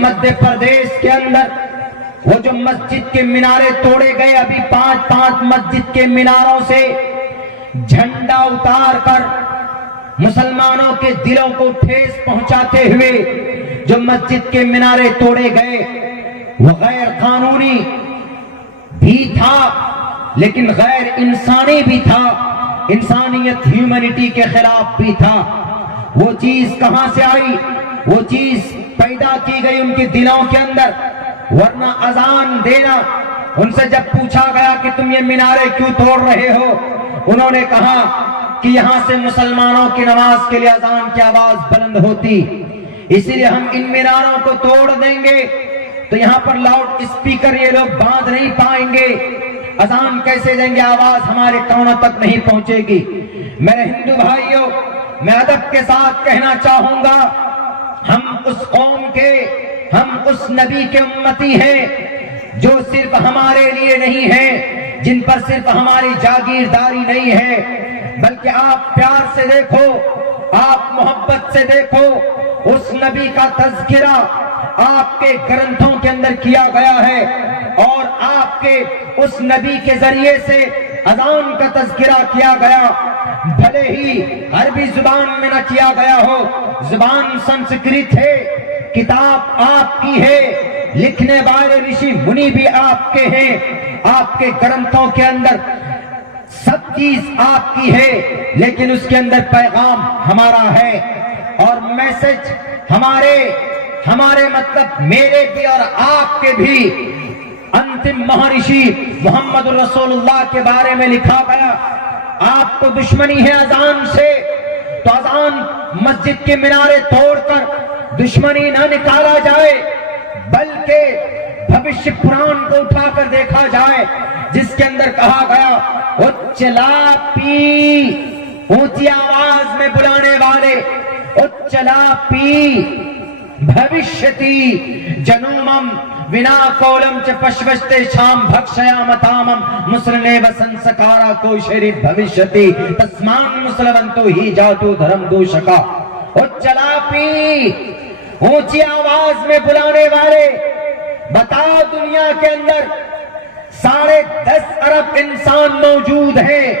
مدھیہ پردیش کے اندر وہ جو مسجد کے مینارے توڑے گئے، ابھی 5 مسجد کے میناروں سے جھنڈا اتار کر مسلمانوں کے دلوں کو ٹھیس پہنچاتے ہوئے جو مسجد کے مینارے توڑے گئے، وہ غیر قانونی بھی تھا لیکن غیر انسانی بھی تھا، انسانیت ہیومینٹی کے خلاف بھی تھا۔ وہ چیز کہاں سے آئی؟ وہ چیز پیدا کی گئی ان کے دلوں کے اندر، ورنہ اذان دینا، ان سے جب پوچھا گیا کہ تم یہ مینارے کیوں توڑ رہے ہو، انہوں نے کہا کہ یہاں سے مسلمانوں کی نماز کے لیے اذان کی آواز بلند ہوتی، اسی لیے ہم ان میناروں کو توڑ دیں گے تو یہاں پر لاؤڈ اسپیکر یہ لوگ باندھ نہیں پائیں گے، اذان کیسے دیں گے، آواز ہمارے کانوں تک نہیں پہنچے گی۔ میرے ہندو بھائیوں، میں ادب کے ساتھ کہنا چاہوں گا، ہم اس قوم کے، ہم اس نبی کے امتی ہیں جو صرف ہمارے لیے نہیں ہے، جن پر صرف ہماری جاگیرداری نہیں ہے، بلکہ آپ پیار سے دیکھو، آپ محبت سے دیکھو، اس نبی کا تذکرہ آپ کے گرنتھوں کے اندر کیا گیا ہے، اور آپ کے اس نبی کے ذریعے سے اذان کا تذکرہ کیا گیا، بھلے ہی عربی زبان میں نہ کیا گیا ہو، زبان سنسکرت ہے، کتاب آپ کی ہے، لکھنے والے رشی منی بھی آپ کے ہیں، آپ کے گرنتھوں کے اندر سب چیز آپ کی ہے، لیکن اس کے اندر پیغام ہمارا ہے، اور میسج ہمارے مطلب میرے بھی اور آپ کے بھی انتم مہارشی محمد رسول اللہ کے بارے میں لکھا گیا۔ آپ کو دشمنی ہے اذان سے تو اذان مسجد کے مینارے توڑ کر دشمنی نہ نکالا جائے، بلکہ بھوشیہ پران کو اٹھا کر دیکھا جائے، جس کے اندر کہا گیا اچلاپی، اونچی آواز میں بلانے والے، اچلاپی بھوشیتی جنومم ونا کولم چ پشوشتے شام بھکشیا متامم مسرنے وسنسکارا کوشری بھوشیتی تسمان مسلونتو ہی جاتو دھرم دوشکا۔ اچلاپی، اونچی آواز میں بلانے والے، بتا دنیا کے اندر 10.5 ارب انسان موجود ہیں،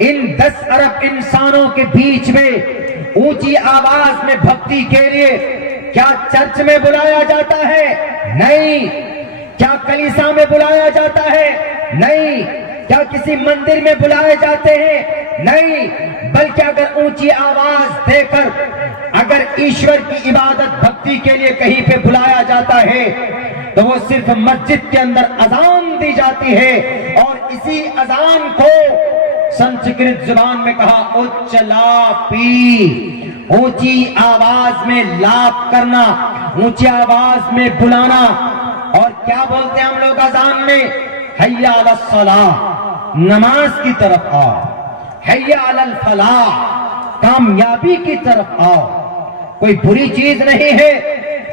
ان 10 ارب انسانوں کے بیچ میں اونچی آواز میں بھکتی کے لیے کیا چرچ میں بلایا جاتا ہے؟ نہیں۔ کیا کلیسا میں بلایا جاتا ہے؟ نہیں۔ کیا کسی مندر میں بلائے جاتے ہیں؟ نہیں، بلکہ اگر اونچی آواز دے کر اگر ایشور کی عبادت بھکتی کے لیے کہیں پہ بلایا جاتا ہے تو وہ صرف مسجد کے اندر اذان دی جاتی ہے، اور اسی اذان کو سنسکرت زبان میں کہا اچلاپی، اونچی آواز میں لاپ کرنا، اونچی آواز میں بلانا۔ اور کیا بولتے ہیں ہم لوگ اذان میں؟ حیا علی الصلاۃ، نماز کی طرف آؤ، حیا علی الفلاح، کامیابی کی طرف آؤ۔ کوئی بری چیز نہیں ہے۔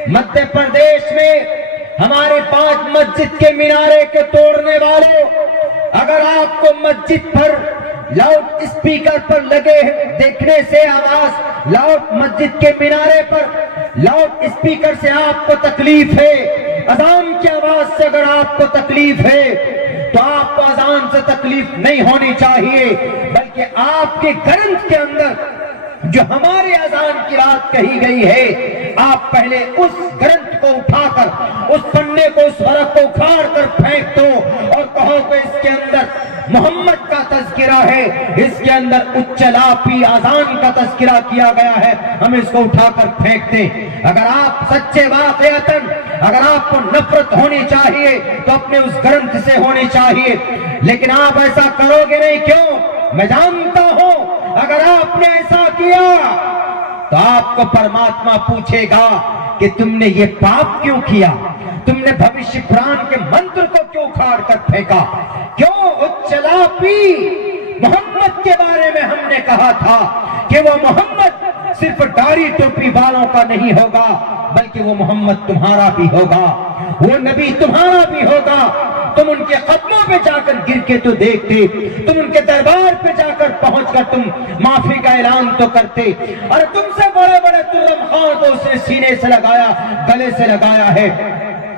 مدھیہ پردیش میں ہمارے 5 مسجد کے مینارے کے توڑنے والوں، اگر آپ کو مسجد پر لاؤڈ اسپیکر پر لگے دیکھنے سے آواز، لاؤڈ مسجد کے مینارے پر لاؤڈ اسپیکر سے آپ کو تکلیف ہے، اذان کی آواز سے اگر آپ کو تکلیف ہے تو آپ کو اذان سے تکلیف نہیں ہونی چاہیے، بلکہ آپ کے گرنتھ کے اندر جو ہمارے اذان کی بات کہی گئی ہے، آپ پہلے اس گرنتھ کو اٹھا کر، اس پنے کو، اس ورق کو اکھاڑ کر پھینک دو اور کہو کہ اس کے اندر محمد کا تذکرہ ہے، اس کے اندر اچلاپی اذان کا تذکرہ کیا گیا ہے، ہم اس کو اٹھا کر پھینک دیں۔ اگر آپ سچے واقعتاً، اگر آپ کو نفرت ہونی چاہیے تو اپنے اس گرنتھ سے ہونی چاہیے، لیکن آپ ایسا کرو گے نہیں۔ کیوں؟ میں جانتا ہوں اگر آپ نے ایسا کیا تو آپ کو پرماتما پوچھے گا کہ تم نے یہ پاپ کیوں کیا، تم نے بھوشیہ پران کے منتر کو کیوں اکھاڑ کر پھینکا؟ کیوں؟ اچلاپی، محمد کے بارے میں ہم نے کہا تھا کہ وہ محمد صرف داڑھی ٹوپی والوں کا نہیں ہوگا، بلکہ وہ محمد تمہارا بھی ہوگا، وہ نبی تمہارا بھی ہوگا۔ تم ان کے قدموں پہ جا کر گر کے تو دیکھتے, تم ان کے دربار پہ جا کر پہنچ کر تم معافی کا اعلان تو کرتے. اور تم سے بڑے بڑے ترم خان کو اس نے سینے سے لگایا, گلے سے لگایا ہے.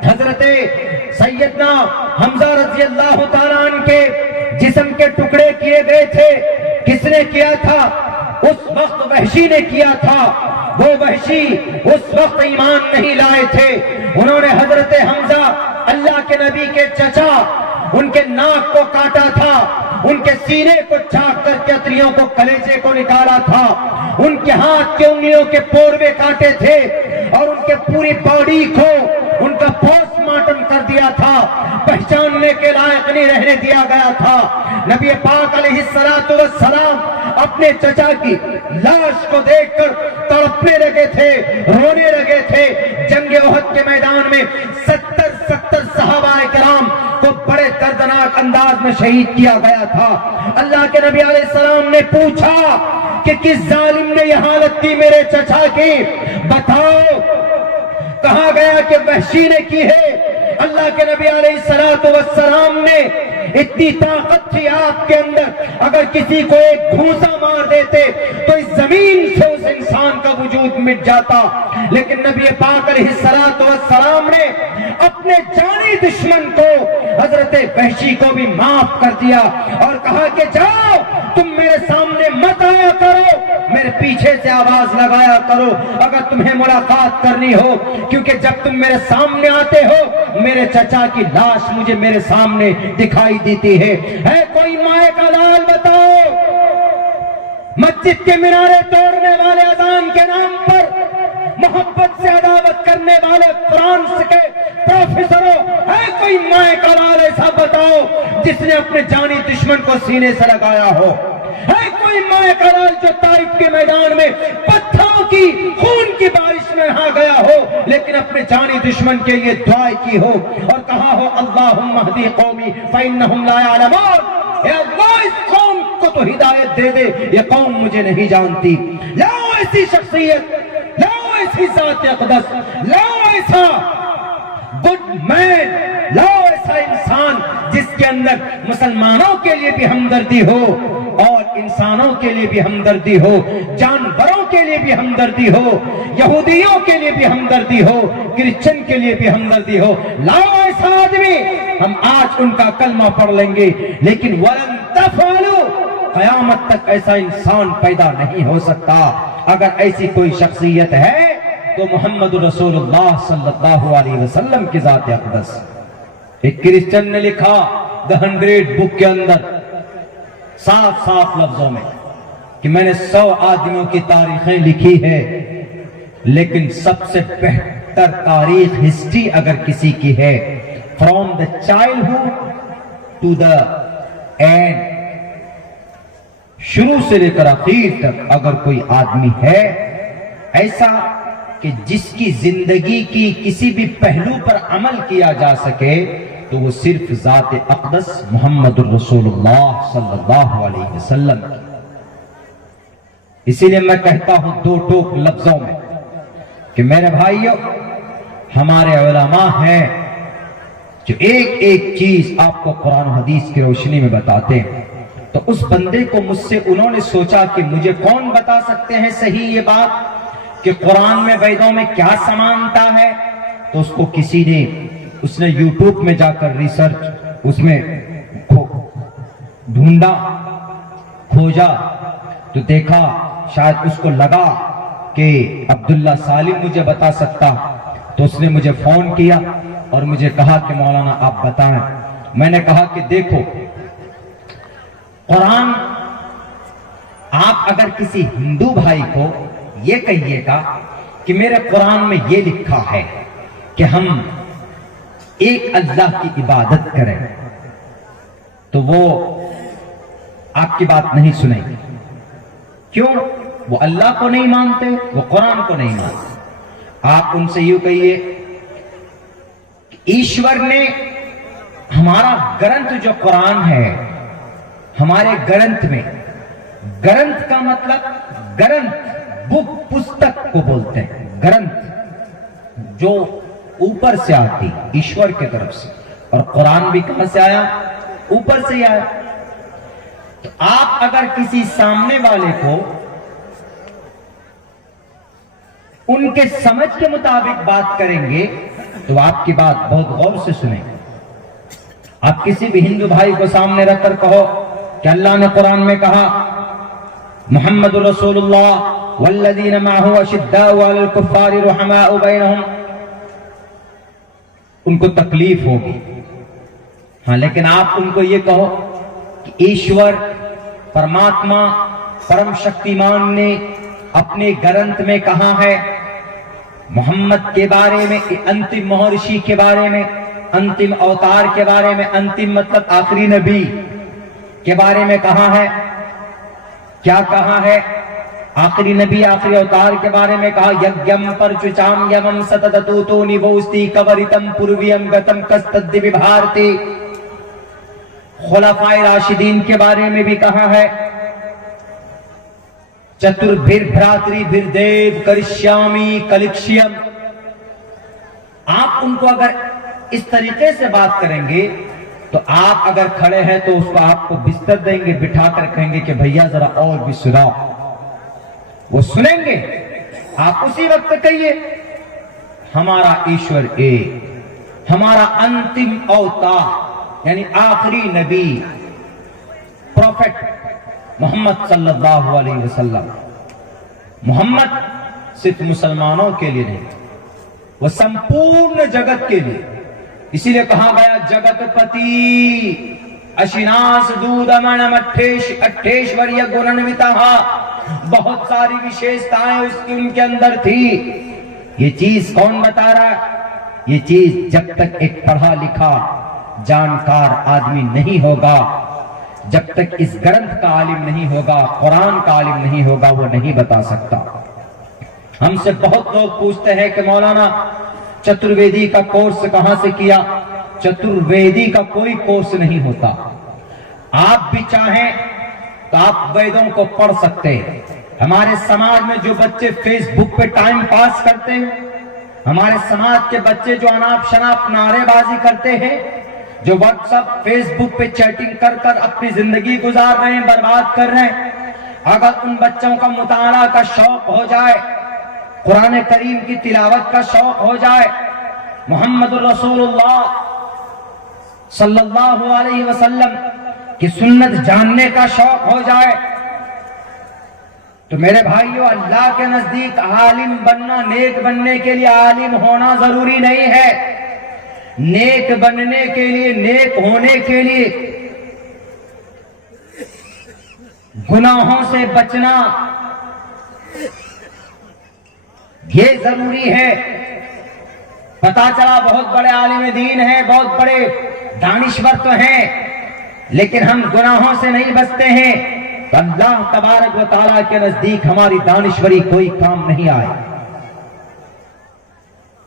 حضرت سیدنا حمزہ رضی اللہ تعالیٰ عنہ کے جسم کے ٹکڑے کیے گئے تھے. کس نے کیا تھا؟ اس وقت وحشی نے کیا تھا. وہ وحشی اس وقت ایمان نہیں لائے تھے. انہوں نے حضرت حمزہ اللہ کے نبی کے چچا, ان کے ناک کو کاٹا تھا, ان کے سینے کو چاک کر کے اتریوں کو کلیجے کو نکالا تھا, ان کے ہاتھ کے انگلیوں کے پوروے کاٹے تھے اور ان کے پوری باڈی کو ان کا پوسٹ مارٹم کر دیا تھا. پہچاننے کے لائق نہیں رہنے دیا گیا تھا. نبی پاک علیہ الصلوۃ والسلام اپنے چچا کی لاش کو دیکھ کر تڑپنے لگے تھے, رونے لگے تھے. جنگ احد کے میدان میں 70 صحابہ کرام کو بڑے دردناک انداز میں شہید کیا گیا تھا. اللہ کے نبی علیہ السلام نے پوچھا کہ کس ظالم نے یہ حالت کی میرے چچا کی؟ بتاؤ. کہا گیا کہ وحشی نے کی ہے. اللہ کے نبی علیہ السلام نے, اتنی طاقت تھی آپ کے اندر, اگر کسی کو ایک گھونسا مار دیتے تو اس زمین سے اس انسان کا وجود مٹ جاتا. لیکن نبی پاک علیہ السلام نے اپنے جانی دشمن کو حضرت وحشی کو بھی معاف کر دیا اور کہا کہ جاؤ تم میرے سامنے مت آیا کرو, میرے پیچھے سے آواز لگایا کرو اگر تمہیں ملاقات کرنی ہو, کیونکہ جب تم میرے سامنے آتے ہو میرے چچا کی لاش مجھے میرے سامنے دکھائی دیتی ہے. ہے کوئی مائے کا لال بتاؤ, مسجد کے مینارے توڑنے والے اذان کے نام پر محبت سے عداوت کرنے والے فرانس کے پروفیسروں, ہے کوئی مائے کا لال ایسا بتاؤ جس نے اپنے جانی دشمن کو سینے سے لگایا ہو؟ ہے کوئی مائے کا لال جو طائف کے میدان میں پتھروں کی خون کی بارش میں نہا گیا ہو لیکن اپنے جانی دشمن کے لیے دعا کی ہو اور کہا ہو اللہم اہدی قومی فإنہم لا یعلمون, اے اللہ اس قوم کو تو ہدایت دے دے, یہ قوم مجھے نہیں جانتی. لاؤ ایسی شخصیت, لاؤ ایسی ذات اقدس, لاؤ ایسا گڈ مین, لاؤ ایسا انسان جس کے اندر مسلمانوں کے لیے بھی ہمدردی ہو اور انسانوں کے لیے بھی ہمدردی ہو, جانوروں کے لیے بھی ہمدردی ہو, یہودیوں کے لیے بھی ہمدردی ہو, کرسچن کے لیے بھی ہمدردی ہو. لاؤ ایسا آدمی, ہم آج ان کا کلمہ پڑھ لیں گے. لیکن وَلَن تَفْعَلُوا, قیامت تک ایسا انسان پیدا نہیں ہو سکتا. اگر ایسی کوئی شخصیت ہے تو محمد رسول اللہ صلی اللہ علیہ وسلم کی ذات اقدس. ایک کرسچن نے لکھا The 100 بک کے اندر صاف لفظوں میں کہ میں نے 100 آدمیوں کی تاریخیں لکھی ہے, لیکن سب سے بہتر تاریخ ہسٹری اگر کسی کی ہے, from the childhood to the end, شروع سے لے کر آخر تک اگر کوئی آدمی ہے ایسا کہ جس کی زندگی کی کسی بھی پہلو پر عمل کیا جا سکے تو وہ صرف ذات اقدس محمد الرسول اللہ صلی اللہ علیہ وسلم کی. اسی لیے میں کہتا ہوں دو ٹوک لفظوں میں کہ میرے بھائیوں, ہمارے علماء ہیں جو ایک ایک چیز آپ کو قرآن و حدیث کی روشنی میں بتاتے ہیں. تو اس بندے کو مجھ سے انہوں نے سوچا کہ مجھے کون بتا سکتے ہیں صحیح یہ بات کہ قرآن میں ویدوں میں کیا سمانتا ہے, تو اس کو کسی نے, اس نے یوٹیوب میں جا کر ریسرچ اس میں ڈھونڈا, کھوجا, تو دیکھا شاید اس کو لگا کہ عبداللہ سالم مجھے بتا سکتا, تو اس نے مجھے فون کیا اور مجھے کہا کہ مولانا آپ بتائیں. میں نے کہا کہ دیکھو قرآن, آپ اگر کسی ہندو بھائی کو یہ کہیے گا کہ میرے قرآن میں یہ لکھا ہے کہ ہم ایک اللہ کی عبادت کریں, تو وہ آپ کی بات نہیں سنیں گے. کیوں؟ وہ اللہ کو نہیں مانتے, وہ قرآن کو نہیں مانتے. آپ ان سے یوں کہیے کہ ایشور نے ہمارا گرنتھ جو قرآن ہے, ہمارے گرنتھ میں, گرنتھ کا مطلب گرنتھ بک پستک کو بولتے ہیں, گرنتھ جو اوپر سے آتی ایشور کے طرف سے, اور قرآن بھی کہاں سے آیا؟ اوپر سے ہی آیا. تو آپ اگر کسی سامنے والے کو ان کے سمجھ کے مطابق بات کریں گے تو آپ کی بات بہت غور سے سنیں گے. آپ کسی بھی ہندو بھائی کو سامنے رکھ کر کہو کہ اللہ نے قرآن میں کہا محمد رسول اللہ والذین معہ اشداء علی الکفار رحماء بینہم، ان کو تکلیف ہوگی. ہاں لیکن آپ ان کو یہ کہو کہ ایشور پرماتما پرم شکتیمان نے اپنے گرنتھ میں کہا ہے محمد کے بارے میں، انتم مہرشی کے بارے میں، انتم اوتار کے بارے میں، انتم مطلب آخری نبی کے بارے میں کہا ہے. کیا کہا ہے؟ آخری نبی آخری اوتار کے بارے میں کہا یگیم پرچچام یمم ستتتوتو نبوستی کورتم پرویم گتم کستد بھارتی. خلفائے راشدین کے بارے میں بھی کہا ہے چتربھر بھراتری بھر دیو کرشیامی کلکشیم. آپ ان کو اگر اس طریقے سے بات کریں گے تو آپ اگر کھڑے ہیں تو اس کو آپ کو بستر دیں گے، بٹھا کر کہیں گے کہ بھیا ذرا اور بھی سناؤ. وہ سنیں گے. آپ اسی وقت کہیے ہمارا ایشور ایک، ہمارا انتم اوتار یعنی آخری نبی پروفیٹ محمد صلی اللہ علیہ وسلم. محمد صرف مسلمانوں کے لیے نہیں، وہ سمپورن جگت کے لیے. اسی لیے کہا گیا جگت پتی اشیناس دود امن اٹھیشوریہ گننوتہ، بہت ساری وشیشتائیں اس کی ان کے اندر تھی. یہ چیز کون بتا رہا ہے؟ یہ چیز جب تک ایک پڑھا لکھا جانکار آدمی نہیں ہوگا، جب تک اس گرنتھ کا عالم نہیں ہوگا، قرآن کا عالم نہیں ہوگا، وہ نہیں بتا سکتا. ہم سے بہت لوگ پوچھتے ہیں کہ مولانا چترویدی کا کورس کہاں سے کیا؟ چترویدی کا کوئی کورس نہیں ہوتا. آپ بھی چاہیں تو آپ ویدوں کو پڑھ سکتے ہیں. ہمارے سماج میں جو بچے فیس بک پہ ٹائم پاس کرتے ہیں، ہمارے سماج کے بچے جو اناپ شناپ نعرے بازی کرتے ہیں، جو واٹس ایپ فیس بک پہ چیٹنگ کر کر اپنی زندگی گزار رہے ہیں، برباد کر رہے ہیں، اگر ان بچوں کا مطالعہ کا شوق ہو جائے، قرآن کریم کی تلاوت کا شوق ہو جائے، محمد رسول اللہ صلی اللہ علیہ وسلم کی سنت جاننے کا شوق ہو جائے، تو میرے بھائیو اللہ کے نزدیک عالم بننا، نیک بننے کے لیے عالم ہونا ضروری نہیں ہے. نیک بننے کے لیے، نیک ہونے کے لیے گناہوں سے بچنا یہ ضروری ہے. پتا چلا بہت بڑے عالم دین ہیں، بہت بڑے دانشور تو ہیں، لیکن ہم گناہوں سے نہیں بچتے ہیں تو اللہ تبارک و تعالیٰ کے نزدیک ہماری دانشوری کوئی کام نہیں آئے.